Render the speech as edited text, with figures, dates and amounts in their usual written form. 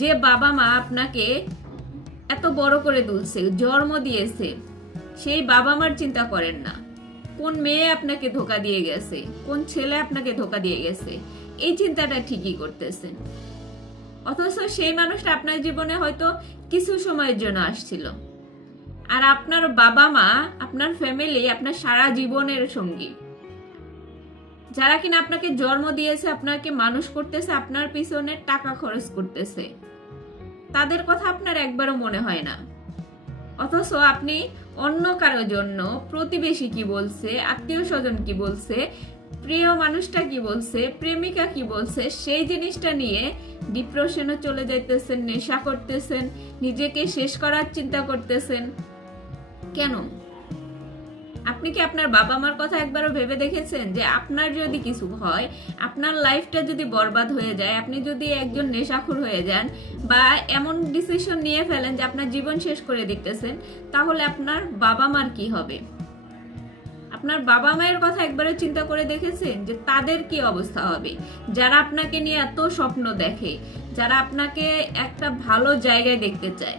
যে বাবা মা আপনাকে এত বড় করে তুলছে, জন্ম দিয়েছে, সেই বাবা মার চিন্তা করেন না। কোন মেয়ে আপনাকে ধোকা দিয়ে গেছে, কোন ছেলে আপনাকে ধোকা দিয়ে গেছে, এই চিন্তাটা ঠিকই করতেছেন। অথচ সেই মানুষটা আপনার জীবনে হয়তো কিছু সময়ের জন্য আসছিল, আর আপনার বাবা মা, আপনার ফ্যামিলি আপনার সারা জীবনের সঙ্গী, যারা কিনা আপনাকে জন্ম দিয়েছে, আপনাকে মানুষ করতেছে, আপনার পিছনে টাকা খরচ করতেছে, তাদের কথা আপনার একবারও মনে হয় না। অথচ আপনি অন্য কারো জন্য প্রতিবেশী কি বলছে, আত্মীয় স্বজন কি বলছে, প্রিয় মানুষটা কি বলছে, প্রেমিকা কি বলছে, সেই জিনিসটা নিয়ে ডিপ্রেশনে চলে যাইতেছেন, নেশা করতেছেন, নিজেকে শেষ করার চিন্তা করতেছেন। কেন? আপনি কি আপনার বাবা মার কথা একবারও ভেবে দেখেছেন যে আপনার যদি কিছু হয়, আপনার লাইফটা যদি বরবাদ হয়ে যায়, আপনি যদি একজন নেশাখোর হয়ে যান বা এমন ডিসিশন নিয়ে ফেলেন যে আপনার জীবন শেষ করে দিতেছেন, তাহলে আপনার বাবা মার কি হবে? আপনার বাবা মায়ের কথা একবারও চিন্তা করে দেখেছেন যে তাদের কি অবস্থা হবে, যারা আপনাকে নিয়ে এত স্বপ্ন দেখে, যারা আপনাকে একটা ভালো জায়গায় দেখতে চায়।